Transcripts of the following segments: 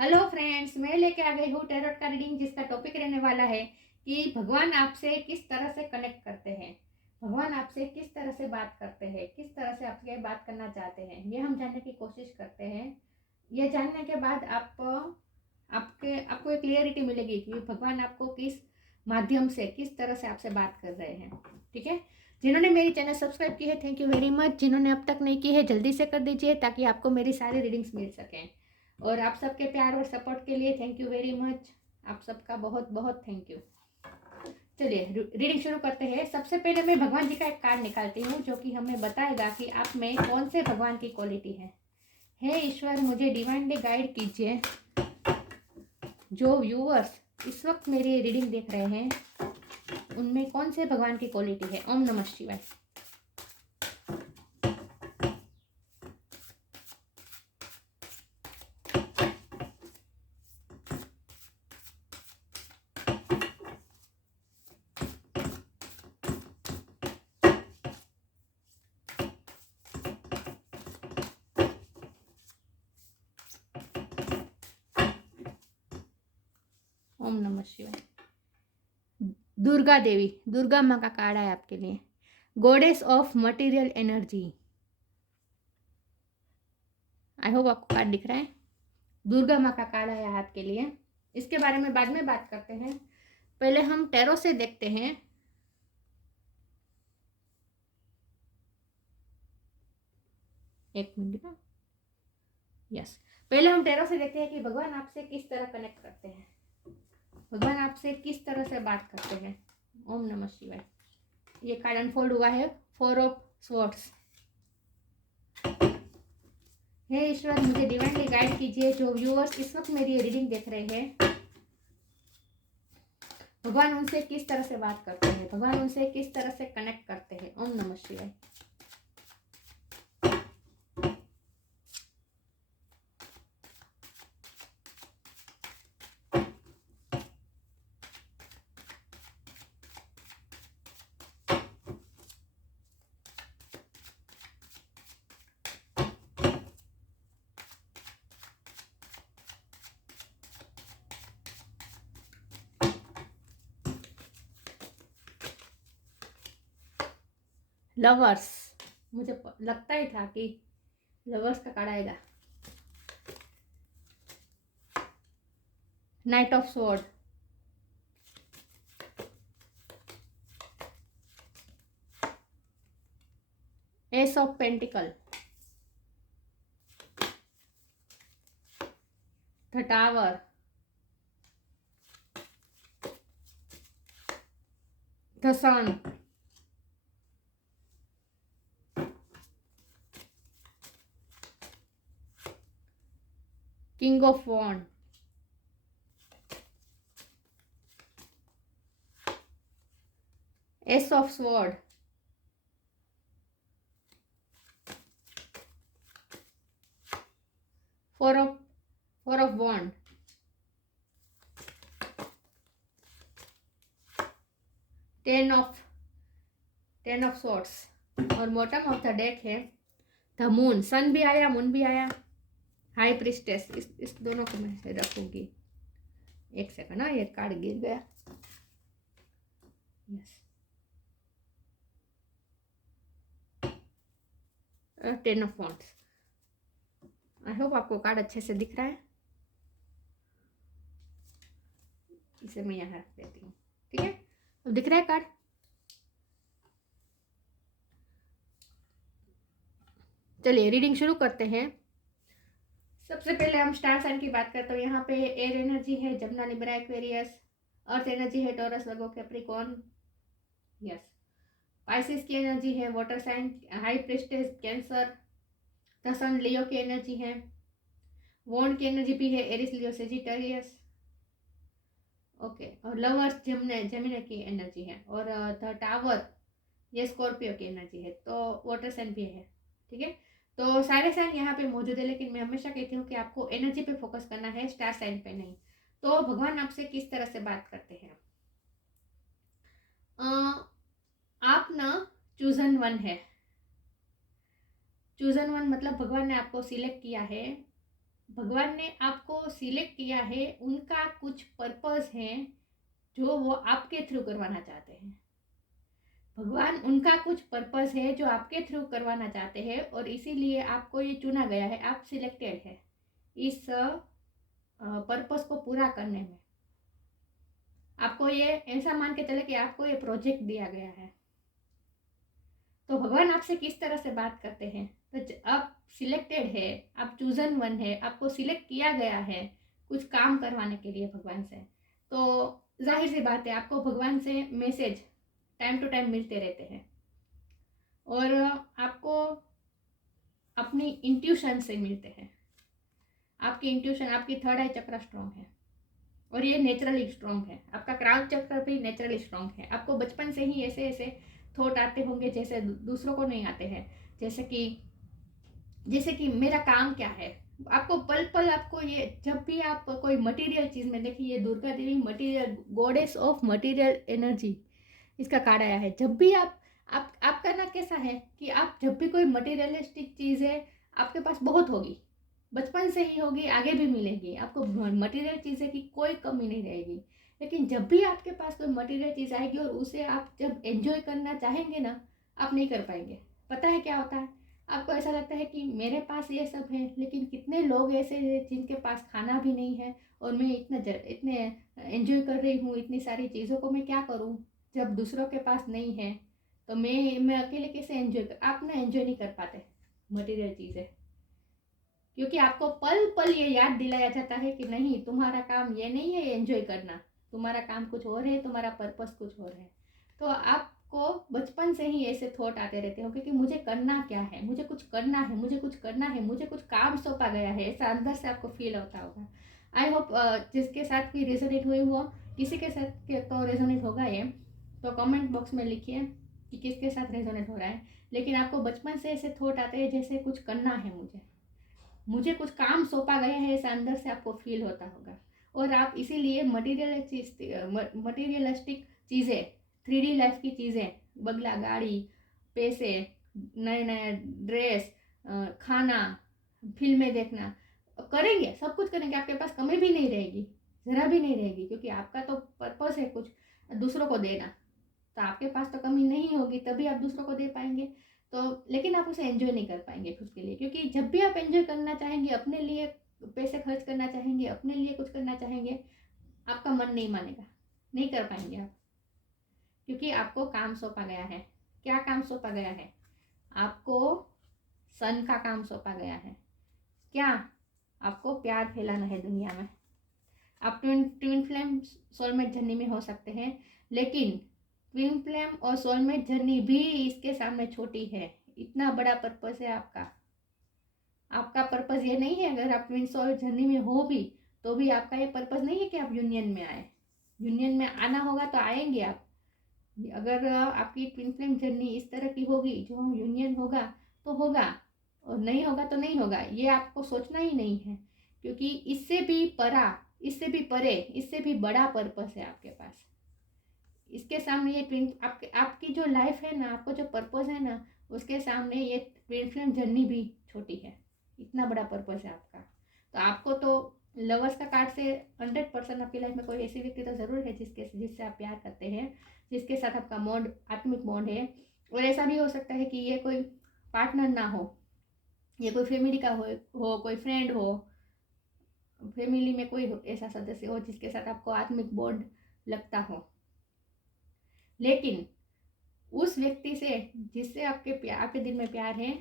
Hello friends, मैं लेके आ गई हूँ टैरोट का रीडिंग, जिसका टॉपिक रहने वाला है कि भगवान आपसे किस तरह से कनेक्ट करते हैं, भगवान आपसे किस तरह से बात करते हैं, किस तरह से आपसे बात करना चाहते हैं, ये हम जानने की कोशिश करते हैं। ये जानने के बाद आपको एक क्लियरिटी मिलेगी कि भगवान आपको किस माध्यम से, किस तरह से आपसे बात कर रहे हैं। ठीक है, जिन्होंने मेरी चैनल सब्सक्राइब की है थैंक यू वेरी मच। जिन्होंने अब तक नहीं की है जल्दी से कर दीजिए ताकि आपको मेरी सारी रीडिंग्स मिल सकें। और आप सबके प्यार और सपोर्ट के लिए थैंक यू वेरी मच। आप सबका बहुत बहुत थैंक यू। चलिए रीडिंग शुरू करते हैं। सबसे पहले मैं भगवान जी का एक कार्ड निकालती हूँ जो कि हमें बताएगा कि आप में कौन से भगवान की क्वालिटी है। हे ईश्वर, मुझे डिवाइनली गाइड कीजिए। जो व्यूअर्स इस वक्त मेरी रीडिंग देख रहे हैं उनमें कौन से भगवान की क्वालिटी है। ओम नमः शिवाय। ओम नमः शिवाय। दुर्गा देवी, दुर्गा माँ का कार्ड है आपके लिए। Goddess of material energy. I hope आपको कार्ड दिख रहा है। दुर्गा माँ का कार्ड है आपके लिए। इसके बारे में बाद में बात करते हैं, पहले हम टैरो से देखते हैं। एक मिनट ना, यस, पहले हम टैरो से देखते हैं कि भगवान आपसे किस तरह कनेक्ट करते हैं, भगवान आपसे किस तरह से बात करते हैं। ओम नमः शिवाय। ये कार्ड अनफोल्ड हुआ है, 4 ऑफ स्वॉर्ड्स। हे ईश्वर, मुझे डिवाइनली गाइड कीजिए। जो व्यूअर्स इस वक्त मेरी रीडिंग देख रहे हैं भगवान उनसे किस तरह से बात करते हैं, भगवान उनसे किस तरह से कनेक्ट करते हैं। ओम नमः शिवाय। लवर्स, मुझे लगता ही था कि लवर्स का कार्ड आएगा। Knight of sword, ace of pentacle, the tower, the sun, king of wand, ace of sword, four of wand, 10 of swords. और बॉटम ऑफ द डेक है द मून। सन भी आया, मून भी आया, high priestess. इस दोनों को मैं रखूंगी। एक सेकंड ना, ये कार्ड गिर गया। Yes, 10 of wands. I hope आपको कार्ड अच्छे से दिख रहा है। इसे मैं यहाँ रख देती हूँ। ठीक है, अब दिख रहा है कार्ड। चलिए रीडिंग शुरू करते हैं। सबसे पहले हम स्टार साइन की बात करते हैं। यहाँ पे एयर एनर्जी है Gemini, Libra, Aquarius. Earth energy है Taurus, Virgo, Capricorn. Yes, Pisces की एनर्जी है water sign, high priestess, cancer. The sun Leo की एनर्जी है। वॉन्ड की एनर्जी भी है एरिस, लियो, सेजिटेरियस। ओके, और लवर्स जमुना की एनर्जी है। और द टावर ये स्कॉर्पियो की एनर्जी है, तो वाटर साइन भी है। ठीक है, तो सारे साइन यहाँ पे मौजूद है, लेकिन मैं हमेशा कहती हूँ कि आपको एनर्जी पे फोकस करना है, स्टार साइन पे नहीं। तो भगवान आपसे किस तरह से बात करते हैं। आप ना चूजन वन है। चूजन वन मतलब भगवान ने आपको सिलेक्ट किया है। भगवान ने आपको सिलेक्ट किया है, उनका कुछ पर्पस है जो वो आपके थ्रू करवाना चाहते हैं। भगवान उनका कुछ पर्पस है जो आपके थ्रू करवाना चाहते हैं, और इसीलिए आपको ये चुना गया है, आप सिलेक्टेड है इस पर्पस को पूरा करने में। आपको ये ऐसा मान के चले कि आपको ये प्रोजेक्ट दिया गया है। तो भगवान आपसे किस तरह से बात करते हैं, तो आप सिलेक्टेड है, आप चूजन वन है, आपको सिलेक्ट किया गया है कुछ काम करवाने के लिए भगवान से। तो जाहिर सी बात है आपको भगवान से मैसेज टाइम टू टाइम मिलते रहते हैं, और आपको अपनी इंट्यूशन से मिलते हैं। आपकी इंट्यूशन, आपकी थर्ड आई चक्र स्ट्रॉन्ग है, और ये नेचुरली स्ट्रॉन्ग है। आपका क्राउन चक्र भी नेचुरली स्ट्रॉन्ग है। आपको बचपन से ही ऐसे ऐसे थॉट आते होंगे जैसे दूसरों को नहीं आते हैं, जैसे कि मेरा काम क्या है। आपको पल पल आपको ये, जब भी आप कोई मटेरियल चीज़ में, देखिए ये Durga Devi material, goddess of material energy इसका कार्ड आया है। जब भी आपका ना कैसा है कि आप जब भी कोई मटेरियलिस्टिक चीज़ है आपके पास बहुत होगी, बचपन से ही होगी, आगे भी मिलेगी आपको। मटेरियल चीज़ें की कोई कमी नहीं रहेगी। लेकिन जब भी आपके पास कोई मटेरियल चीज़ आएगी और उसे आप जब एंजॉय करना चाहेंगे ना, आप नहीं कर पाएंगे। पता है क्या होता है, आपको ऐसा लगता है कि मेरे पास ये सब है, लेकिन कितने लोग ऐसे हैं जिनके पास खाना भी नहीं है, और मैं इतने एंजॉय कर रही हूँ इतनी सारी चीज़ों को, मैं क्या करूँ जब दूसरों के पास नहीं है। तो मैं अकेले कैसे एंजॉय कर, आप ना एंजॉय नहीं कर पाते मटेरियल चीज़ें, क्योंकि आपको पल पल ये याद दिलाया जाता है कि नहीं, तुम्हारा काम ये नहीं है एंजॉय करना, तुम्हारा काम कुछ और है, तुम्हारा पर्पस कुछ और है। तो आपको बचपन से ही ऐसे थॉट आते रहते हो कि मुझे करना क्या है, मुझे कुछ करना है, मुझे कुछ करना है, मुझे कुछ काम सौंपा गया है, ऐसा अंदर से आपको फील होता होगा। आई होप जिसके साथ भी रेजोनेट हुए हुआ, किसी के साथ के तो रेजोनेट होगा ये, तो कमेंट बॉक्स में लिखिए कि किसके साथ रेजोनेट हो रहा है। लेकिन आपको बचपन से ऐसे थॉट आते हैं जैसे कुछ करना है, मुझे कुछ काम सौंपा गया है, ऐसा अंदर से आपको फील होता होगा। और आप इसीलिए मटीरियलिस्टिक चीज़ें, 3D लाइफ की चीज़ें, बंगला, गाड़ी, पैसे, नए नए ड्रेस, खाना, फिल्में देखना करेंगे, सब कुछ करेंगे, आपके पास कमी भी नहीं रहेगी, ज़रा भी नहीं रहेगी, क्योंकि आपका तो पर्पस है कुछ दूसरों को देना। तो आपके पास तो कमी नहीं होगी, तभी आप दूसरों को दे पाएंगे। तो लेकिन आप उसे एंजॉय नहीं कर पाएंगे खुद के लिए, क्योंकि जब भी आप एंजॉय करना चाहेंगे, अपने लिए पैसे खर्च करना चाहेंगे, अपने लिए कुछ करना चाहेंगे, आपका मन नहीं मानेगा, नहीं कर पाएंगे आप, क्योंकि आपको काम सौंपा गया है। क्या काम सौंपा गया है आपको? सन का काम सौंपा गया है। क्या? आपको प्यार फैलाना है दुनिया में। आप ट्विन फ्लेम सोलमेट जर्नी में हो सकते हैं, लेकिन ट्विन फ्लेम और सोलमेट जर्नी भी इसके सामने छोटी है। इतना बड़ा पर्पस है आपका। आपका पर्पस ये नहीं है, अगर आप ट्विन सोल जर्नी में हो भी, तो भी आपका ये पर्पस नहीं है कि आप यूनियन में आए। यूनियन में आना होगा तो आएंगे आप। अगर आपकी ट्विन फ्लेम जर्नी इस तरह की होगी जो यूनियन होगा तो होगा, और नहीं होगा तो नहीं होगा। ये आपको सोचना ही नहीं है, क्योंकि इससे भी परा, इससे भी परे, इससे भी बड़ा पर्पस है आपके पास। इसके सामने ये ट्विन, आपकी जो लाइफ है ना, आपको जो पर्पस है ना, उसके सामने ये ट्विन फ्लेम जर्नी भी छोटी है। इतना बड़ा पर्पस है आपका। तो आपको तो लवर्स का कार्ड से 100% आपकी लाइफ में कोई ऐसी व्यक्ति तो ज़रूर है जिससे आप प्यार करते हैं, जिसके साथ आपका बॉन्ड, आत्मिक बॉन्ड है। और ऐसा भी हो सकता है कि ये कोई पार्टनर ना हो, ये कोई फैमिली का हो कोई फ्रेंड हो, फैमिली में कोई ऐसा सदस्य हो जिसके साथ आपको आत्मिक बॉन्ड लगता हो। लेकिन उस व्यक्ति से जिससे आपके दिल में प्यार है,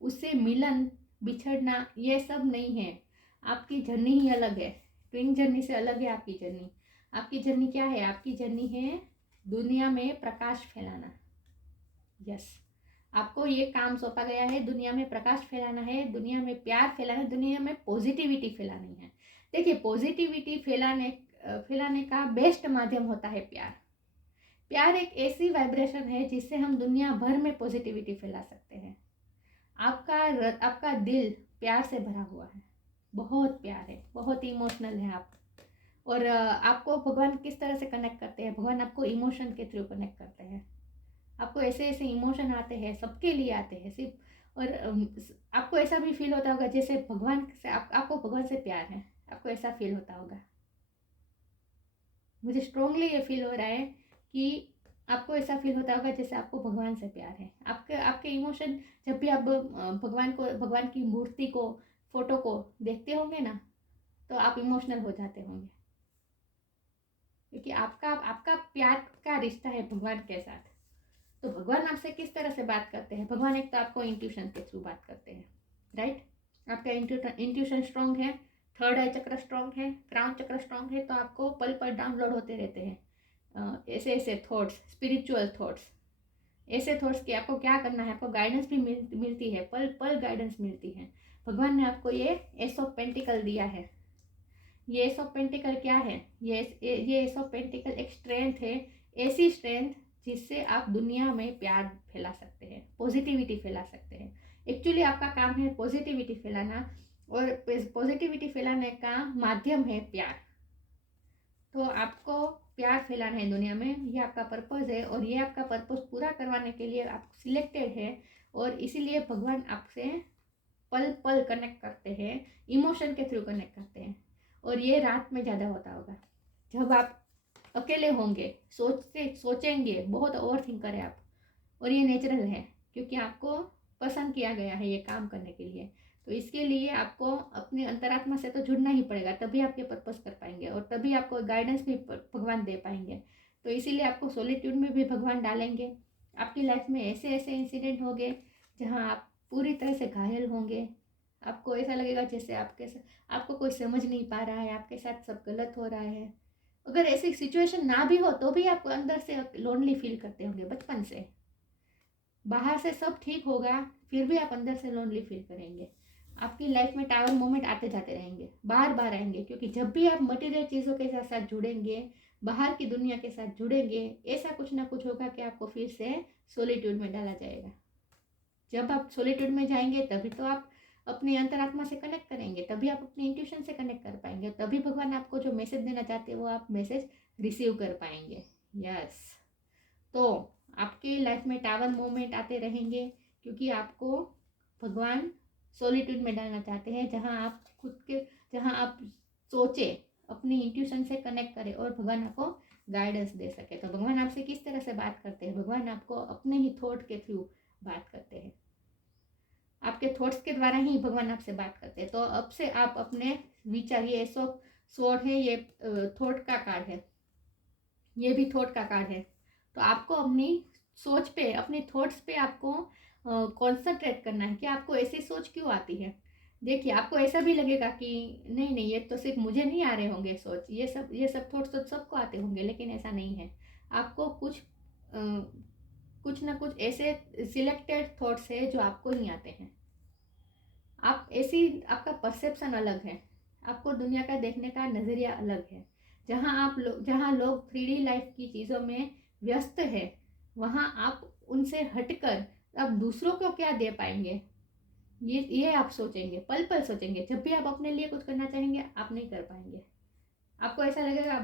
उससे मिलन, बिछड़ना, ये सब नहीं है। आपकी जर्नी ही अलग है, ट्विन जर्नी से अलग है आपकी जर्नी। आपकी जर्नी क्या है? आपकी जर्नी है दुनिया में प्रकाश फैलाना। यस, आपको ये काम सौंपा गया है, दुनिया में प्रकाश फैलाना है, दुनिया में प्यार फैलाना है, दुनिया में पॉजिटिविटी फैलानी है। देखिए, पॉजिटिविटी फैलाने का बेस्ट माध्यम होता है प्यार। प्यार एक ऐसी वाइब्रेशन है जिससे हम दुनिया भर में पॉजिटिविटी फैला सकते हैं। आपका दिल प्यार से भरा हुआ है, बहुत प्यार है, बहुत इमोशनल है आप। और आपको भगवान किस तरह से कनेक्ट करते हैं? भगवान आपको इमोशन के थ्रू कनेक्ट करते हैं। आपको ऐसे ऐसे इमोशन आते हैं, सबके लिए आते हैं, सिर्फ और आपको ऐसा भी फील होता होगा जैसे भगवान से आपको भगवान से प्यार है, आपको ऐसा फील होता होगा। मुझे स्ट्रोंगली ये फील हो रहा है कि आपको ऐसा फील होता होगा जैसे आपको भगवान से प्यार है। आपके आपके इमोशन जब भी आप भगवान की मूर्ति को, फोटो को देखते होंगे ना, तो आप इमोशनल हो जाते होंगे, क्योंकि आपका आपका प्यार का रिश्ता है भगवान के साथ। तो भगवान आपसे किस तरह से बात करते हैं? भगवान एक तो आपको इंट्यूशन के थ्रू बात करते हैं, राइट? आपका इंट्यूशन स्ट्रांग है, थर्ड आई चक्र स्ट्रांग है, क्राउन चक्र स्ट्रांग है, तो आपको पल पल डाउनलोड होते रहते हैं ऐसे ऐसे थॉट्स, स्पिरिचुअल थॉट्स, ऐसे थॉट्स कि आपको क्या करना है। आपको गाइडेंस भी मिलती है, पल पल गाइडेंस मिलती है। भगवान ने आपको ये एस ऑफ पेंटिकल दिया है। ये एस ऑफ पेंटिकल क्या है? ये एस ऑफ पेंटिकल एक स्ट्रेंथ है, ऐसी स्ट्रेंथ जिससे आप दुनिया में प्यार फैला सकते हैं, पॉजिटिविटी फैला सकते हैं। एक्चुअली आपका काम है पॉजिटिविटी फैलाना, और पॉजिटिविटी फैलाने का माध्यम है प्यार। तो आपको प्यार फैलाना है दुनिया में, ये आपका पर्पस है, और ये आपका पर्पस पूरा करवाने के लिए आप सिलेक्टेड है। और इसीलिए भगवान आपसे पल पल कनेक्ट करते हैं, इमोशन के थ्रू कनेक्ट करते हैं। और ये रात में ज़्यादा होता होगा, जब आप अकेले होंगे, सोचेंगे, बहुत ओवर थिंकर है आप, और ये नेचुरल है, क्योंकि आपको पसंद किया गया है ये काम करने के लिए। तो इसके लिए आपको अपने अंतरात्मा से तो जुड़ना ही पड़ेगा, तभी आप ये पर्पस कर पाएंगे, और तभी आपको गाइडेंस भी भगवान दे पाएंगे। तो इसीलिए आपको सॉलिट्यूड में भी भगवान डालेंगे। आपकी लाइफ में ऐसे ऐसे इंसिडेंट होंगे जहाँ आप पूरी तरह से घायल होंगे। आपको ऐसा लगेगा जैसे आपको कोई समझ नहीं पा रहा है, आपके साथ सब गलत हो रहा है। अगर ऐसी सिचुएशन ना भी हो तो भी आप अंदर से लोनली फील करते होंगे बचपन से। बाहर से सब ठीक होगा, फिर भी आप अंदर से लोनली फील करेंगे। आपकी लाइफ में टावर मोमेंट आते जाते रहेंगे, बार बार आएंगे, क्योंकि जब भी आप मटेरियल चीज़ों के साथ जुड़ेंगे, बाहर की दुनिया के साथ जुड़ेंगे, ऐसा कुछ ना कुछ होगा कि आपको फिर से सोलिट्यूड में डाला जाएगा। जब आप सोलिट्यूड में जाएंगे तभी तो आप अपनी अंतरात्मा से कनेक्ट करेंगे, तभी आप अपनी इंट्यूशन से कनेक्ट कर पाएंगे, तभी भगवान आपको जो मैसेज देना चाहते हैं वो आप मैसेज रिसीव कर पाएंगे। यस, तो आपकी लाइफ में टावर मोमेंट आते रहेंगे, क्योंकि आपको भगवान सॉलिट्यूड में डालना चाहते हैं, जहाँ आप सोचे, अपनी इंट्यूशन से कनेक्ट करें और भगवान आपको गाइडेंस दे सके। तो भगवान आपसे किस तरह से बात करते हैं? भगवान आपको अपने ही थॉट के थ्रू बात करते हैं, आपके थॉट्स के द्वारा ही भगवान आपसे बात करते हैं। तो अब से आप अपने विचार, ये स्वॉर्ड है, ये थॉट का कार्ड है, ये भी थॉट का कार्ड है। तो आपको अपनी सोच पे, अपने थॉट्स पे आपको कॉन्सेंट्रेट करना है कि आपको ऐसी सोच क्यों आती है। देखिए, आपको ऐसा भी लगेगा कि नहीं नहीं, ये तो सिर्फ मुझे नहीं आ रहे होंगे सोच, ये सब थॉट्स तो सबको आते होंगे, लेकिन ऐसा नहीं है। आपको कुछ ना कुछ ऐसे सिलेक्टेड थॉट्स है जो आपको ही आते हैं। आपका परसेप्शन अलग है, आपको दुनिया का देखने का नज़रिया अलग है। जहाँ लोग 3D लाइफ की चीज़ों में व्यस्त है, वहाँ आप उनसे हटकर आप दूसरों को क्या दे पाएंगे, ये आप सोचेंगे, पल पल सोचेंगे। जब भी आप अपने लिए कुछ करना चाहेंगे, आप नहीं कर पाएंगे। आपको ऐसा लगेगा,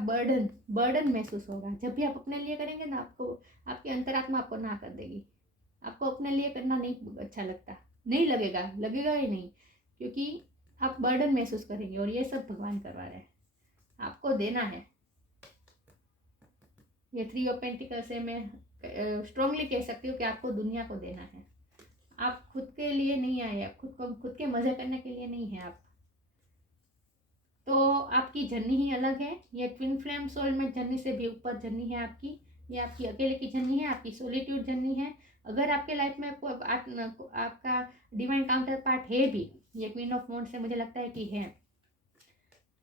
बर्डन महसूस होगा। जब भी आप अपने लिए करेंगे ना, आपकी अंतरात्मा आपको ना कर देगी। आपको अपने लिए करना नहीं अच्छा लगता, नहीं लगेगा ही नहीं, क्योंकि आप बर्डन महसूस करेंगे। और ये सब भगवान करवा रहे हैं, आपको देना है। ये 3 ऑफ पेंटिकल से मैं स्ट्रांगली कह सकती हूँ कि आपको दुनिया को देना है। आप खुद के लिए नहीं आए, आप खुद के मजे करने के लिए नहीं है आप। तो आपकी जर्नी ही अलग है। ये ट्विन फ्लेम सोलमेट जर्नी से भी ऊपर जर्नी है आपकी। ये आपकी अकेले की जर्नी है, आपकी सोलिट्यूड जर्नी है। अगर आपके लाइफ में आपका डिवाइन काउंटर पार्ट है भी, ये क्वीन ऑफ वॉन्ड से मुझे लगता है कि है,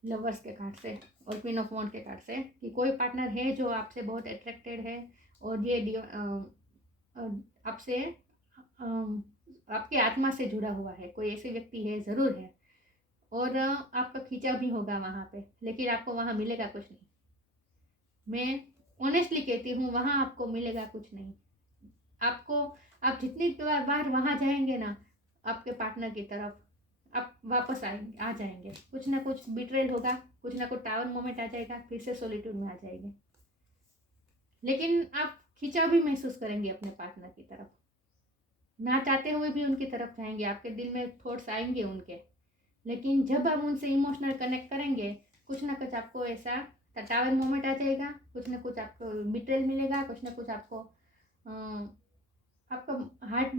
लवर्स के कार्ड से और क्वीन ऑफ वॉन्ड के कार्ड से, कि कोई पार्टनर है जो आपसे बहुत अट्रैक्टेड है, और ये आपसे आपकी आत्मा से जुड़ा हुआ है। कोई ऐसे व्यक्ति है, ज़रूर है, और आपका खींचा भी होगा वहाँ पे, लेकिन आपको वहाँ मिलेगा कुछ नहीं। मैं ऑनेस्टली कहती हूँ, वहाँ आपको मिलेगा कुछ नहीं। आप जितनी बार वहाँ जाएंगे ना आपके पार्टनर की तरफ, आप वापस आ जाएंगे। कुछ ना कुछ बिट्रेल होगा, कुछ ना कुछ टावर मोमेंट आ जाएगा, फिर से सॉलिट्यूड में आ जाएंगे, लेकिन आप खिंचाव भी महसूस करेंगे अपने पार्टनर की तरफ। ना चाहते हुए भी उनकी तरफ जाएंगे, आपके दिल में थॉट्स आएंगे उनके। लेकिन जब आप उनसे इमोशनल कनेक्ट करेंगे, कुछ ना कुछ आपको ऐसा टटावन मोमेंट आ जाएगा, कुछ ना कुछ आपको बिट्रेल मिलेगा, कुछ ना कुछ आपको आपका हार्ट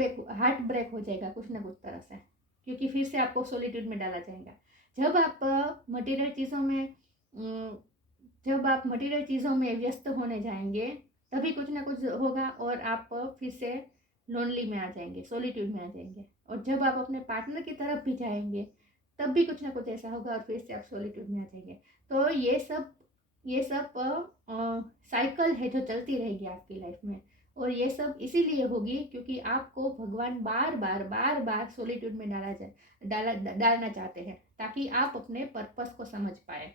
ब्रेक हो जाएगा कुछ ना कुछ तरह से, क्योंकि फिर से आपको सॉलिट्यूड में डाला जाएगा। जब आप मटेरियल चीज़ों में व्यस्त होने जाएंगे, तभी कुछ ना कुछ होगा और आप फिर से लोनली में आ जाएंगे, सॉलिट्यूड में आ जाएंगे। और जब आप अपने पार्टनर की तरफ भी जाएंगे, तब भी कुछ ना कुछ ऐसा होगा और फिर से आप सॉलिट्यूड में आ जाएंगे। तो ये सब साइकिल है जो चलती रहेगी आपकी लाइफ में। और ये सब इसीलिए होगी क्योंकि आपको भगवान बार बार सॉलिट्यूड में डालना चाहते हैं, ताकि आप अपने पर्पस को समझ पाए।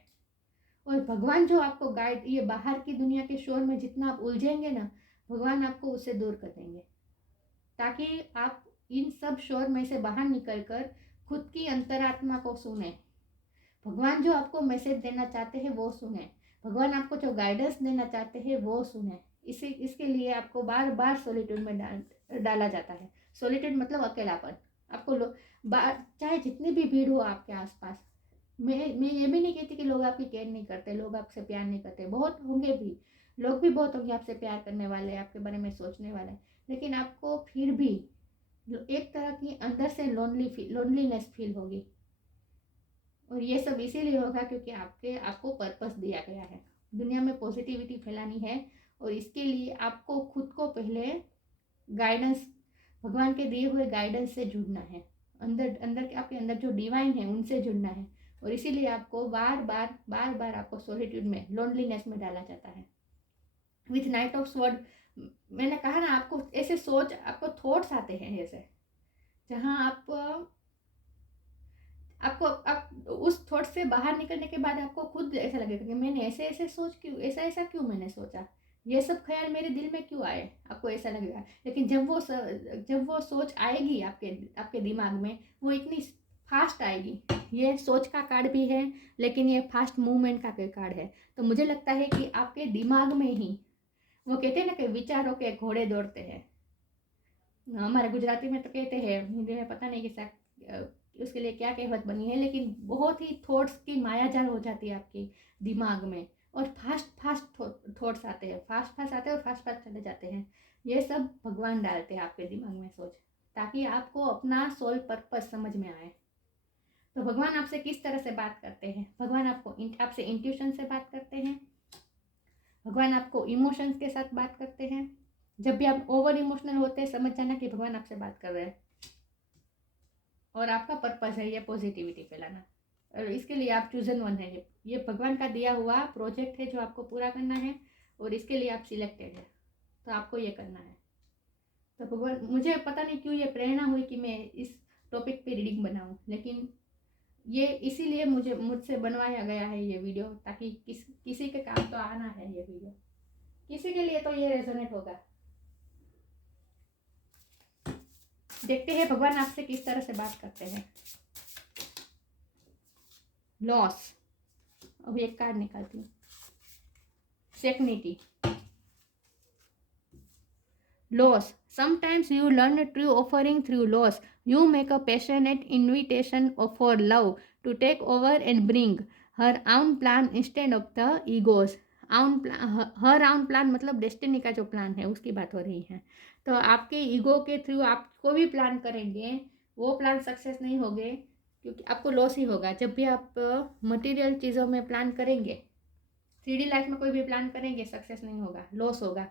और भगवान जो आपको गाइड, ये बाहर की दुनिया के शोर में जितना आप उलझेंगे ना, भगवान आपको उससे दूर कर देंगे, ताकि आप इन सब शोर में से बाहर निकलकर खुद की अंतरात्मा को सुने। भगवान जो आपको मैसेज देना चाहते हैं वो सुने, भगवान आपको जो गाइडेंस देना चाहते हैं वो सुने। इसके लिए आपको बार बार सॉलिट्यूड में डाला जाता है। सॉलिट्यूड मतलब अकेलापन। आपको चाहे जितनी भी भीड़ हो आपके आसपास, मैं ये भी नहीं कहती कि लोग आपकी केयर नहीं करते, लोग आपसे प्यार नहीं करते, बहुत होंगे भी, लोग भी बहुत होंगे आपसे प्यार करने वाले, आपके बारे में सोचने वाले, लेकिन आपको फिर भी एक तरह की अंदर से लोनलीनेस फील होगी। और ये सब इसीलिए होगा क्योंकि आपको पर्पस दिया गया है, दुनिया में पॉजिटिविटी फैलानी है। और इसके लिए आपको खुद को पहले गाइडेंस, भगवान के दिए हुए गाइडेंस से जुड़ना है, अंदर आपके अंदर जो डिवाइन है उनसे जुड़ना है। और इसीलिए आपको बार बार आपको सॉलिट्यूड में, लोनलीनेस में डाला जाता है। विथ नाइट ऑफ स्वॉर्ड, मैंने कहा ना, आपको ऐसे आपको थॉट्स आते हैं ऐसे, जहाँ आप उस थॉट से बाहर निकलने के बाद आपको खुद ऐसा लगेगा कि मैंने ऐसा क्यों मैंने सोचा, ये सब ख्याल मेरे दिल में क्यों आए, आपको ऐसा लगेगा। लेकिन जब वो सोच आएगी आपके दिमाग में, वो इतनी फास्ट आएगी। ये सोच का कार्ड भी है, लेकिन ये फास्ट मूवमेंट का कार्ड है। तो मुझे लगता है कि आपके दिमाग में ही, वो कहते हैं ना कि विचारों के घोड़े दौड़ते हैं, हमारे गुजराती में तो कहते हैं, हिंदी में पता नहीं कि उसके लिए क्या कहावत बनी है, लेकिन बहुत ही थॉट्स की मायाजाल हो जाती है आपके दिमाग में, और फास्ट थॉट्स आते हैं, फास्ट आते हैं और फास्ट चले जाते हैं। ये सब भगवान डालते हैं आपके दिमाग में सोच, ताकि आपको अपना सोल पर्पस समझ में आए। तो भगवान आपसे किस तरह से बात करते हैं? भगवान आपसे इंट्यूशन से बात करते हैं, भगवान आपको इमोशंस के साथ बात करते हैं। जब भी आप ओवर इमोशनल होते हैं, समझ जाना कि भगवान आपसे बात कर रहे हैं और आपका पर्पस है ये पॉजिटिविटी फैलाना, और इसके लिए आप चूजन वन है। ये भगवान का दिया हुआ प्रोजेक्ट है जो आपको पूरा करना है, और इसके लिए आप सिलेक्टेड है, तो आपको ये करना है। तो भगवान, मुझे पता नहीं क्यों ये प्रेरणा हुई कि मैं इस टॉपिक पे रीडिंग बनाऊं, लेकिन ये इसीलिए मुझसे बनवाया गया है ये वीडियो, ताकि किसी के काम तो आना है ये वीडियो, किसी के लिए तो ये रेजोनेट होगा। देखते हैं भगवान आपसे किस तरह से बात करते हैं। लॉस, अब एक कार्ड निकालती हूँ, सेक्निटी। Loss. Sometimes you learn a true offering through loss. You make a passionate invitation for love to take over and bring her own plan instead of the ego's. her own plan मतलब destiny का जो plan है उसकी बात हो रही है। तो आपके ईगो के थ्रू आप कोई भी प्लान करेंगे, वो प्लान सक्सेस नहीं होंगे, क्योंकि आपको लॉस ही होगा। जब भी आप मटेरियल चीज़ों में प्लान करेंगे, 3D लाइफ में कोई भी प्लान करेंगे, सक्सेस नहीं होगा, लॉस होगा।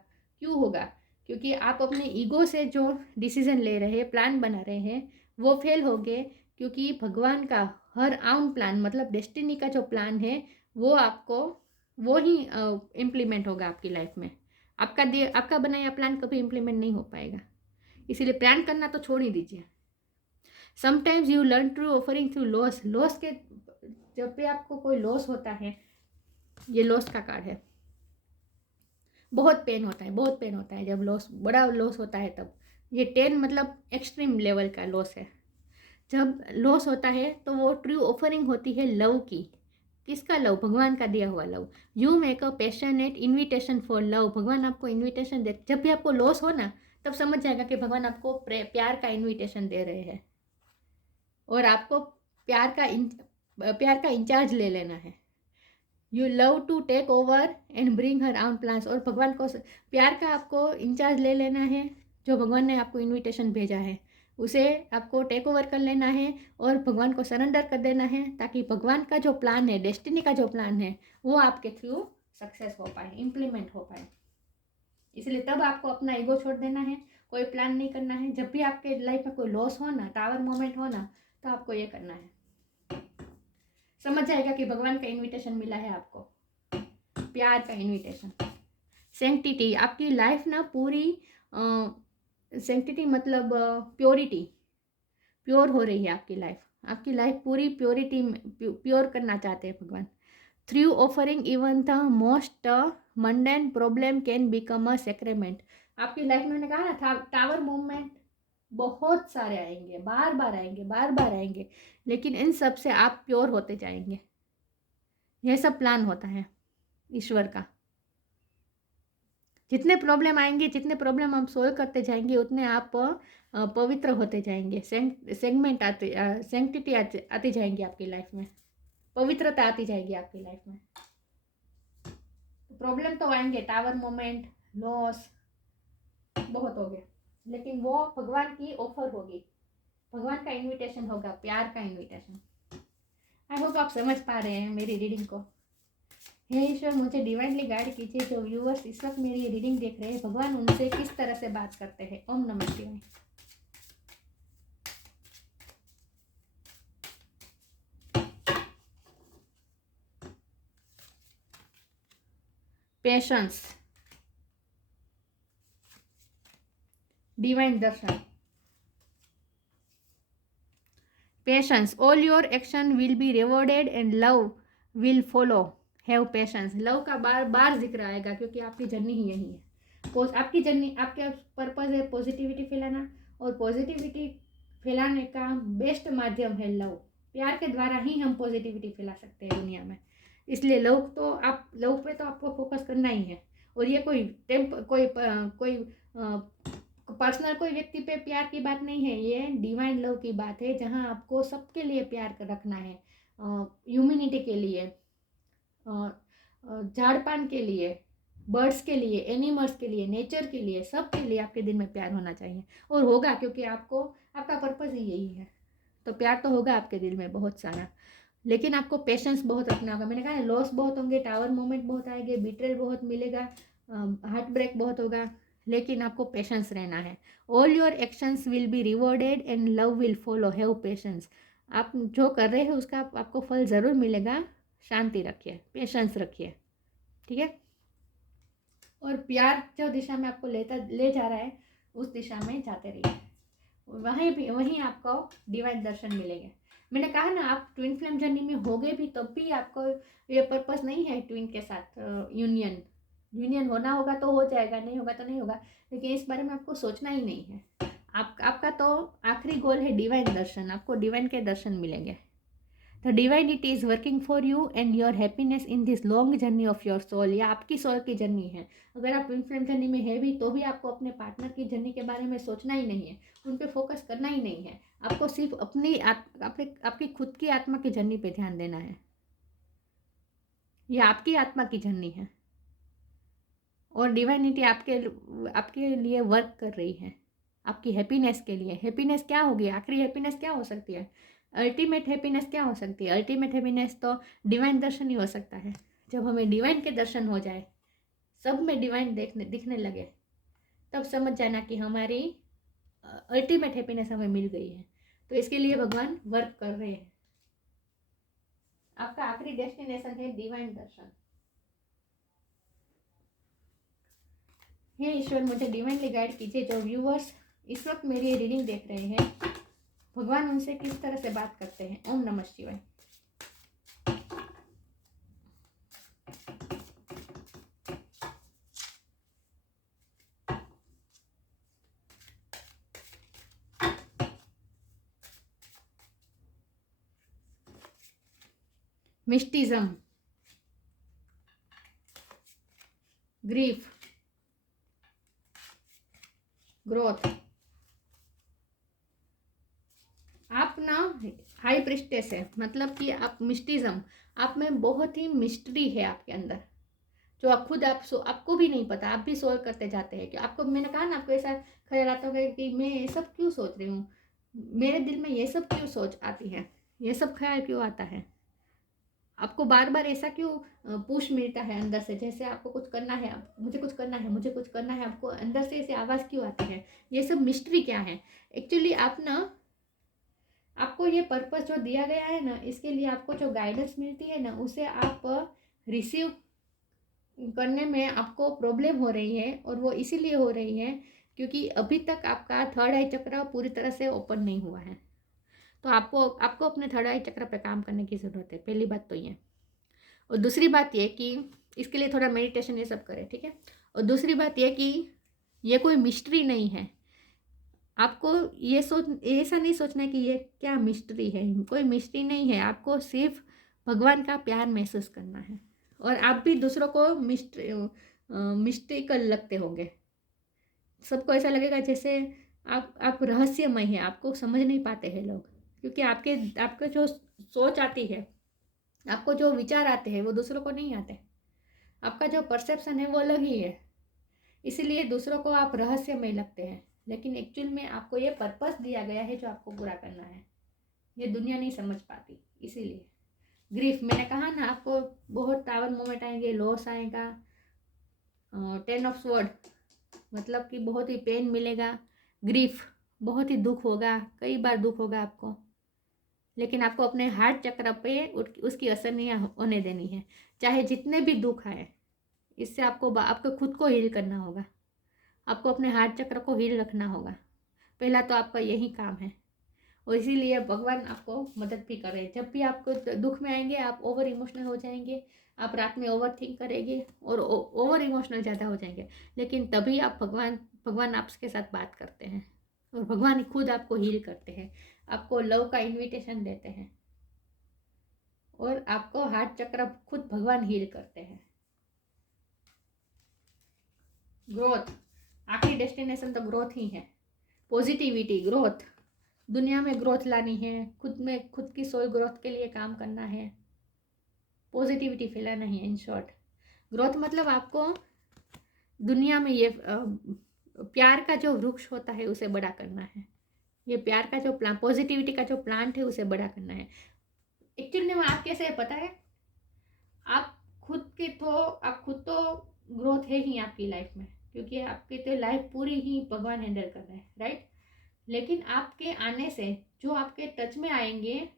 क्यों होगा? क्योंकि आप अपने ईगो से जो डिसीजन ले रहे हैं, प्लान बना रहे हैं, वो फेल हो गए। क्योंकि भगवान का हर आउन प्लान मतलब डेस्टिनी का जो प्लान है, वो ही इम्प्लीमेंट होगा आपकी लाइफ में। आपका बनाया प्लान कभी इम्प्लीमेंट नहीं हो पाएगा, इसीलिए प्लान करना तो छोड़ ही दीजिए। Sometimes you learn true offering through loss के, जब भी आपको कोई लॉस होता है, ये लॉस का कार्ड है, बहुत पेन होता है जब बड़ा लॉस होता है। तब ये 10 मतलब एक्सट्रीम लेवल का लॉस है। जब लॉस होता है तो वो ट्रू ऑफरिंग होती है लव की। किसका लव? भगवान का दिया हुआ love. You make a passionate invitation for love. भगवान आपको इन्विटेशन दे, जब भी आपको लॉस हो ना, तब समझ जाएगा कि भगवान आपको प्यार का इन्विटेशन दे रहे हैं और आपको प्यार का इंचार्ज ले लेना है। You love to take over and bring her own plans, और भगवान को प्यार का आपको इंचार्ज ले लेना है। जो भगवान ने आपको इन्विटेशन भेजा है उसे आपको टेक ओवर कर लेना है और भगवान को सरेंडर कर देना है, ताकि भगवान का जो प्लान है, डेस्टिनी का जो प्लान है, वो आपके थ्रू सक्सेस हो पाए, इम्प्लीमेंट हो पाए। इसलिए तब आपको अपना ईगो छोड़ देना है, कोई प्लान नहीं करना है। जब भी आपके लाइफ में कोई लॉस हो ना, टावर मोमेंट हो ना, तो आपको ये करना है। समझ जाएगा कि भगवान का इन्विटेशन मिला है आपको, प्यार का इन्विटेशन। सैंक्टिटी, आपकी लाइफ ना पूरी सैंक्टिटी मतलब प्योरिटी, प्योर हो रही है आपकी लाइफ। आपकी लाइफ पूरी प्योरिटी प्योर करना चाहते हैं भगवान। Through offering even the most mundane problem can become a sacrament. आपकी लाइफ में मैंने कहा ना टावर मूवमेंट बहुत सारे आएंगे, बार बार आएंगे, बार बार आएंगे, लेकिन इन सब से आप प्योर होते जाएंगे। यह सब प्लान होता है ईश्वर का। जितने प्रॉब्लम आएंगे, जितने प्रॉब्लम आप सोल्व करते जाएंगे, उतने आप पवित्र होते जाएंगे। सैंक्टिटी आती जाएंगी आपकी लाइफ में, पवित्रता आती जाएगी आपकी लाइफ में। प्रॉब्लम तो आएंगे, टावर मोमेंट, लॉस बहुत हो गए, लेकिन वो भगवान की ऑफर होगी, भगवान का इन्विटेशन होगा, प्यार का इन्विटेशन। आई होप आप समझ पा रहे हैं मेरी रीडिंग को। हे ईश्वर, मुझे डिवाइनली गाइड कीजिए। जो व्यूअर्स इस वक्त मेरी रीडिंग देख रहे हैं, भगवान उनसे किस तरह से बात करते हैं। ओम नमः शिवाय। Patience, divine Darshan. Patience, all your action will be rewarded and love will follow. Have patience. Love का बार बार जिक्र आएगा, क्योंकि आपकी जर्नी ही यही है। आपकी जर्नी, आपका पर्पज है पॉजिटिविटी फैलाना, और पॉजिटिविटी फैलाने का बेस्ट माध्यम है लव। प्यार के द्वारा ही हम पॉजिटिविटी फैला सकते हैं दुनिया में। इसलिए लव पे तो आपको फोकस करना ही है। और ये कोई पर्सनल कोई व्यक्ति पे प्यार की बात नहीं है, ये डिवाइन लव की बात है, जहाँ आपको सबके लिए प्यार रखना है। ह्यूमैनिटी के लिए, झाड़पान के लिए, बर्ड्स के लिए, एनिमल्स के लिए, नेचर के लिए, सब के लिए आपके दिल में प्यार होना चाहिए। और होगा, क्योंकि आपका पर्पज़ ही यही है, तो प्यार तो होगा आपके दिल में बहुत सारा। लेकिन आपको पेशेंस बहुत रखना होगा। मैंने कहा लॉस बहुत होंगे, टावर मोमेंट बहुत आएंगे, बिट्रेल बहुत मिलेगा, हार्ट ब्रेक बहुत होगा, लेकिन आपको पेशेंस रहना है। All your actions will be rewarded and love will follow. Have patience. आप जो कर रहे हैं उसका आपको फल ज़रूर मिलेगा। शांति रखिए, पेशेंस रखिए, ठीक है। और प्यार जो दिशा में आपको ले जा रहा है, उस दिशा में जाते रहिए, वहीं आपको डिवाइन दर्शन मिलेंगे। मैंने कहा ना, आप ट्विन फ्लेम जर्नी में होगे भी, तब भी आपको ये पर्पस नहीं है ट्विन के साथ यूनियन होना होगा तो हो जाएगा, नहीं होगा तो नहीं होगा, लेकिन इस बारे में आपको सोचना ही नहीं है। आपका तो आखिरी गोल है डिवाइन दर्शन। आपको डिवाइन के दर्शन मिलेंगे। The divinity is working for you and your happiness in this long journey of your soul. या आपकी सोल की जर्नी है। अगर आप ट्विन फ्लेम जर्नी में है भी, तो भी आपको अपने पार्टनर की जर्नी के बारे में सोचना ही नहीं है, उन पर फोकस करना ही नहीं है। आपको सिर्फ आपकी खुद की आत्मा की जर्नी पे ध्यान देना है। यह आपकी आत्मा की जर्नी है और डिवाइनिटी आपके लिए वर्क कर रही है, आपकी हैप्पीनेस के लिए। हैप्पीनेस क्या होगी? आखिरी हैप्पीनेस क्या हो सकती है? अल्टीमेट हैप्पीनेस क्या हो सकती है? अल्टीमेट हैप्पीनेस तो डिवाइन दर्शन ही हो सकता है। जब हमें डिवाइन के दर्शन हो जाए, सब में डिवाइन दिखने लगे, तब समझ जाना कि हमारी अल्टीमेट हैप्पीनेस हमें मिल गई है। तो इसके लिए भगवान वर्क कर रहे हैं। आपका आखिरी डेस्टिनेशन है डिवाइन दर्शन। हे ईश्वर, मुझे डिवाइनली गाइड कीजिए। जो व्यूअर्स इस वक्त मेरी रीडिंग देख रहे हैं, भगवान उनसे किस तरह से बात करते हैं। ओम नमः शिवाय। मिस्टिज्म, ग्रीफ, ग्रोथ। आप ना हाई प्रिस्टेस है, मतलब कि आप मिस्टिज्म, आप में बहुत ही मिस्ट्री है आपके अंदर, जो आप खुद आपको भी नहीं पता, आप भी सोल्व करते जाते हैं कि आपको, मैंने कहा ना, आपको ऐसा ख्याल आता होगा कि मैं ये सब क्यों सोच रही हूँ, मेरे दिल में ये सब क्यों सोच आती है, ये सब ख्याल क्यों आता है, आपको बार बार ऐसा क्यों पुश मिलता है अंदर से, जैसे आपको कुछ करना है, मुझे कुछ करना है, मुझे कुछ करना है, आपको अंदर से ऐसी आवाज़ क्यों आती है, ये सब मिस्ट्री क्या है। एक्चुअली आप ना, आपको ये पर्पस जो दिया गया है ना, इसके लिए आपको जो गाइडेंस मिलती है ना, उसे आप रिसीव करने में आपको प्रॉब्लम हो रही है, और वो इसीलिए हो रही है क्योंकि अभी तक आपका थर्ड आई चक्र पूरी तरह से ओपन नहीं हुआ है। तो आपको आपको अपने थर्ड आई चक्र पे काम करने की ज़रूरत है, पहली बात तो ये। और दूसरी बात ये कि इसके लिए थोड़ा मेडिटेशन ये सब करें, ठीक है। और दूसरी बात ये कि ये कोई मिस्ट्री नहीं है, आपको ये ऐसा नहीं सोचना है कि ये क्या मिस्ट्री है, कोई मिस्ट्री नहीं है, आपको सिर्फ भगवान का प्यार महसूस करना है। और आप भी दूसरों को मिस्ट्रिकल लगते होंगे, सबको ऐसा लगेगा जैसे आप रहस्यमय है, आपको समझ नहीं पाते हैं लोग, क्योंकि आपके जो सोच आती है, आपको जो विचार आते हैं वो दूसरों को नहीं आते, आपका जो परसेप्शन है वो अलग ही है, इसीलिए दूसरों को आप रहस्यमय लगते हैं। लेकिन एक्चुअल में आपको ये पर्पस दिया गया है जो आपको पूरा करना है, ये दुनिया नहीं समझ पाती। इसीलिए ग्रीफ, मैंने कहा ना, आपको बहुत टावर मोमेंट आएंगे, लॉस आएगा, 10 ऑफ स्वॉर्ड, मतलब कि बहुत ही पेन मिलेगा, ग्रीफ, बहुत ही दुख होगा, कई बार दुख होगा आपको, लेकिन आपको अपने हार्ट चक्र पे उसकी असर नहीं होने देनी है, चाहे जितने भी दुख आए। इससे आपको खुद को हील करना होगा, आपको अपने हार्ट चक्र को हील रखना होगा, पहला तो आपका यही काम है। और इसीलिए भगवान आपको मदद भी करे, जब भी आपको दुख में आएंगे आप ओवर इमोशनल हो जाएंगे, आप रात में ओवर थिंक करेंगे और ओवर इमोशनल ज़्यादा हो जाएंगे, लेकिन तभी आप भगवान आपके साथ बात करते हैं, और भगवान खुद आपको हील करते हैं, आपको लव का इन्विटेशन देते हैं, और आपको हार्ट चक्र खुद भगवान हील करते हैं। ग्रोथ, आखिरी डेस्टिनेशन तो ग्रोथ ही है, पॉजिटिविटी, ग्रोथ, दुनिया में ग्रोथ लानी है, खुद की सोल ग्रोथ के लिए काम करना है, पॉजिटिविटी फैलाना है। इन शॉर्ट, ग्रोथ मतलब आपको दुनिया में ये प्यार का जो वृक्ष होता है उसे बड़ा करना है, ये प्यार का जो प्लांट, पॉजिटिविटी का जो प्लांट है उसे बड़ा करना है। एक्चुअली में आप कैसे है पता है, आप खुद तो ग्रोथ है ही आपकी लाइफ में, क्योंकि आपकी तो लाइफ पूरी ही भगवान हैंडल कर रहे हैं, राइट। लेकिन आपके आने से जो आपके टच में आएंगे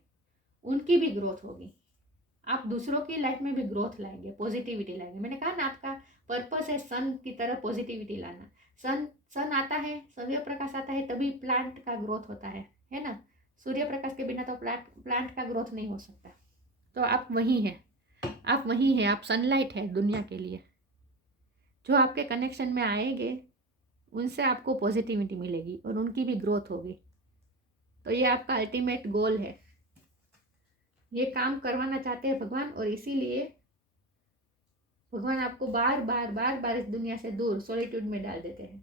उनकी भी ग्रोथ होगी, आप दूसरों की लाइफ में भी ग्रोथ लाएंगे, पॉजिटिविटी लाएंगे। मैंने कहा ना, आपका पर्पस है सन की तरह पॉजिटिविटी लाना। सन आता है, सूर्य प्रकाश आता है, तभी प्लांट का ग्रोथ होता है ना। सूर्य प्रकाश के बिना तो प्लांट का ग्रोथ नहीं हो सकता। तो आप वही हैं, आप सनलाइट है दुनिया के लिए। जो आपके कनेक्शन में आएंगे उनसे आपको पॉजिटिविटी मिलेगी और उनकी भी ग्रोथ होगी। तो ये आपका अल्टीमेट गोल है, ये काम करवाना चाहते हैं भगवान, और इसीलिए भगवान आपको बार बार इस दुनिया से दूर सॉलिट्यूड में डाल देते हैं।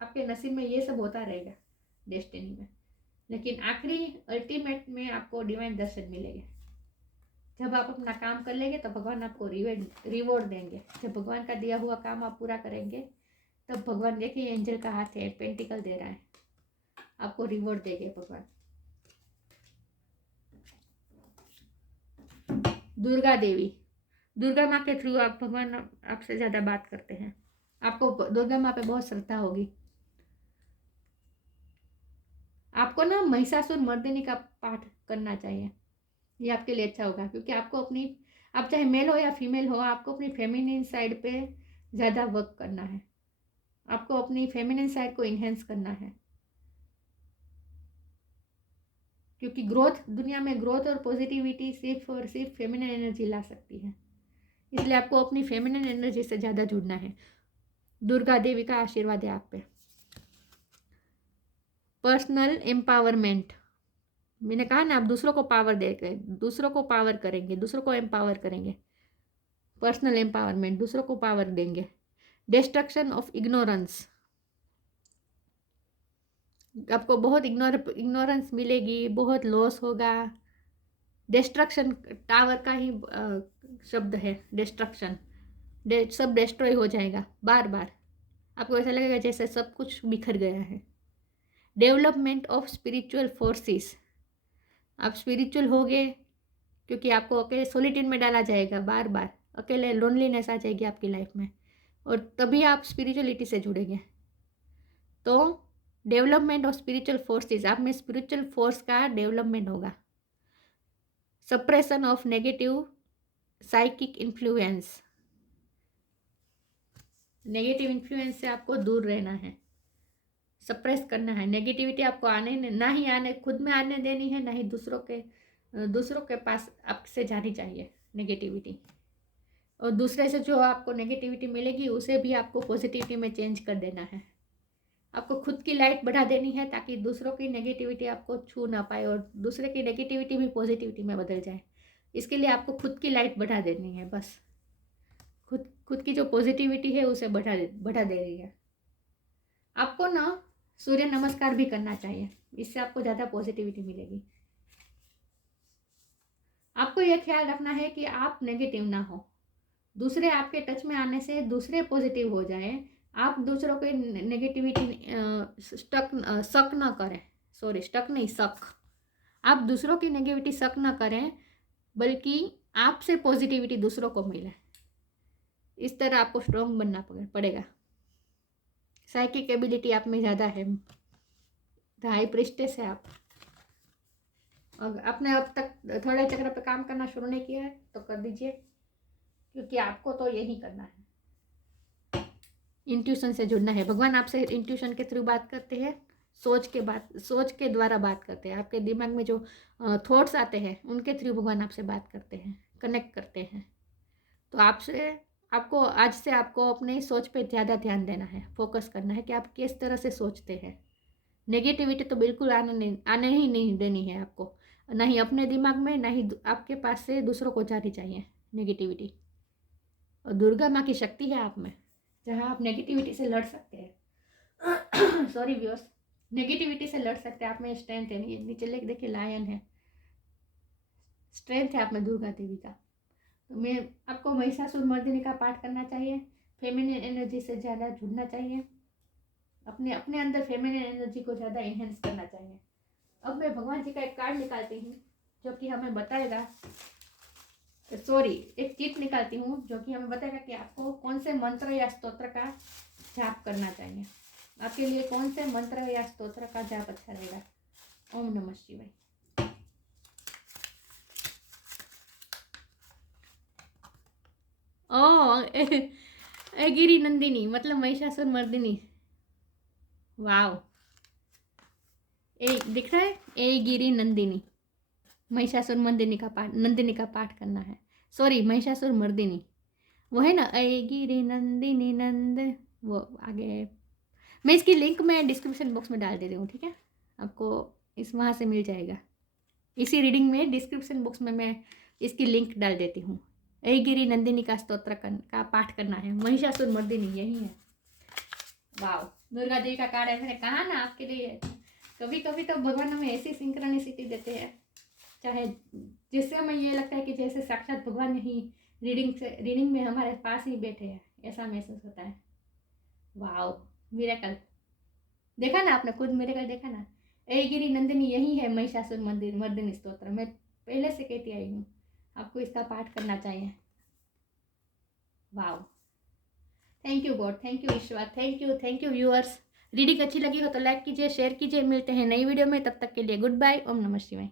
आपके नसीब में ये सब होता रहेगा डेस्टिनी में, लेकिन आखिरी अल्टीमेट में आपको डिवाइन दर्शन मिलेंगे। जब आप अपना काम कर लेंगे तो भगवान आपको रिवॉर्ड देंगे। जब भगवान का दिया हुआ काम आप पूरा करेंगे तब भगवान, देखिए एंजल का हाथ है, पेंटिकल दे रहा है, आपको रिवॉर्ड देंगे भगवान। दुर्गा देवी, दुर्गा माँ के थ्रू आप भगवान आपसे ज़्यादा बात करते हैं, आपको दुर्गा माँ पे बहुत श्रद्धा होगी। आपको ना महिषासुर मर्दिनी का पाठ करना चाहिए, ये आपके लिए अच्छा होगा, क्योंकि आपको आप चाहे मेल हो या फीमेल हो, आपको अपनी फेमिनिन साइड पे ज़्यादा वर्क करना है, आपको अपनी फेमिनिन साइड को इन्हेंस करना है, क्योंकि दुनिया में ग्रोथ और पॉजिटिविटी सिर्फ और सिर्फ फेमिनिन एनर्जी ला सकती है। इसलिए आपको अपनी फेमिनिन एनर्जी से ज़्यादा जुड़ना है। दुर्गा देवी का आशीर्वाद है आप पे। पर्सनल एम्पावरमेंट, मैंने कहा ना, आप दूसरों को पावर देकर दूसरों को पावर करेंगे, दूसरों को एम्पावर करेंगे। पर्सनल एम्पावरमेंट, दूसरों को पावर देंगे। डिस्ट्रक्शन ऑफ इग्नोरेंस, आपको बहुत इग्नोरेंस मिलेगी, बहुत लॉस होगा। डिस्ट्रक्शन टावर का ही शब्द है, डिस्ट्रक्शन। सब डिस्ट्रॉय हो जाएगा बार बार। आपको ऐसा लगेगा जैसे सब कुछ बिखर गया है। डेवलपमेंट ऑफ स्पिरिचुअल फोर्सेस, आप स्पिरिचुअल हो गए क्योंकि आपको अकेले सॉलिट्यूड में डाला जाएगा, बार बार अकेले लोनलीनेस आ जाएगी आपकी लाइफ में, और तभी आप स्पिरिचुअलिटी से जुड़ेंगे। तो डेवलपमेंट ऑफ स्पिरिचुअल फोर्सेस, आप में स्पिरिचुअल फोर्स का डेवलपमेंट होगा। Suppression of negative psychic influence, negative influence से आपको दूर रहना है, सप्रेस करना है। नेगेटिविटी आपको आने ना ही आने, खुद में आने देनी है, ना ही दूसरों के पास आपसे जानी चाहिए नेगेटिविटी। और दूसरे से जो आपको नेगेटिविटी मिलेगी उसे भी आपको पॉजिटिविटी में चेंज कर देना है। आपको खुद की लाइट बढ़ा देनी है ताकि दूसरों की नेगेटिविटी आपको छू ना पाए और दूसरे की नेगेटिविटी भी पॉजिटिविटी में बदल जाए। इसके लिए आपको खुद की लाइट बढ़ा देनी है, बस खुद की जो पॉजिटिविटी है उसे बढ़ा दे रही है। आपको ना सूर्य नमस्कार भी करना चाहिए, इससे आपको ज़्यादा पॉजिटिविटी मिलेगी। आपको यह ख्याल रखना है कि आप नेगेटिव ना हो, दूसरे आपके टच में आने से दूसरे पॉजिटिव हो जाए। आप दूसरों के नेगेटिविटी शक ना करें, सॉरी शक नहीं, शक। आप दूसरों की नेगेटिविटी शक ना करें, बल्कि आपसे पॉजिटिविटी दूसरों को मिले। इस तरह आपको स्ट्रॉन्ग बनना पड़ेगा। साइकिक एबिलिटी आप में ज़्यादा है, हाई प्रिस्टेस है आप। और आपने अब तक थर्ड आई चक्र पे काम करना शुरू नहीं किया है तो कर दीजिए, क्योंकि आपको तो यही करना है। इंट्यूशन से जुड़ना है। भगवान आपसे इंट्यूशन के थ्रू बात करते हैं, सोच के द्वारा बात करते हैं। आपके दिमाग में जो थॉट्स आते हैं उनके थ्रू भगवान आपसे बात करते हैं, कनेक्ट करते हैं। तो आपको आज से आपको अपने सोच पे ज़्यादा ध्यान देना है, फोकस करना है कि आप किस तरह से सोचते हैं। नेगेटिविटी तो बिल्कुल आने ही नहीं देनी है आपको, ना ही अपने दिमाग में, ना ही आपके पास से दूसरों को जानी चाहिए नेगेटिविटी। और दुर्गा माँ की शक्ति है आप में, जहाँ आप नेगेटिविटी से लड़ सकते हैं। सॉरी व्यूअर्स, नेगेटिविटी से लड़ सकते हैं। आप में स्ट्रेंथ है, नीचे लेके देखिए लायन है, स्ट्रेंथ है आप में दुर्गा देवी का। तो मैं आपको महिषासुर मर्दिनी का पाठ करना चाहिए, फेमिनिन एनर्जी से ज़्यादा जुड़ना चाहिए, अपने अंदर फेमिनिन एनर्जी को ज़्यादा इन्हेंस करना चाहिए। अब मैं भगवान जी का एक कार्ड निकालती हूँ जो कि हमें बताएगा, सॉरी एक चिट निकालती हूँ जो कि हमें बताएगा कि आपको कौन से मंत्र या स्तोत्र का जाप करना चाहिए। आपके लिए कौन से मंत्र या स्तोत्र का जाप अच्छा रहेगा। ओम नमः शिवाय। ओ गिरी नंदिनी मतलब महिषासुर मर्दिनी। वाव, ए दिख रहा है, ए गिरी नंदिनी। महिषासुर नंदिनी का पाठ करना है। सॉरी महिषासुर मर्दिनी वो है ना, ए गिरी नंदिनी नंद, वो आगे मैं इसकी लिंक मैं डिस्क्रिप्शन बॉक्स में डाल दे रही हूँ, ठीक है। आपको इस वहाँ से मिल जाएगा, इसी रीडिंग में डिस्क्रिप्शन बॉक्स में मैं इसकी लिंक डाल देती हूँ। ए गिरी नंदिनी का स्तोत्र का पाठ करना है। महिषासुर मर्दिनी यही है। वाह, दुर्गा देवी का कार्ड है। मैंने कहा ना आपके लिए, कभी कभी तो भगवान हमें ऐसी सिंक्रोनिसिटी देते हैं, चाहे जिससे हमें ये लगता है कि जैसे साक्षात भगवान ही रीडिंग में हमारे पास ही बैठे हैं, ऐसा महसूस होता है। वाह, मिरेकल देखा ना आपने, खुद मिरेकल देखा ना। ए गिरी नंदिनी यही है महिषासुर मर्दिनी स्तोत्र। मैं पहले से कहती आई हूँ, आपको इसका पाठ करना चाहिए। वाह, thank you God, thank you Ishwar, thank you viewers. Reading अच्छी लगी हो तो लाइक कीजिए, शेयर कीजिए। मिलते हैं नई वीडियो में, तब तक के लिए गुड बाय। ओम नमः शिवाय।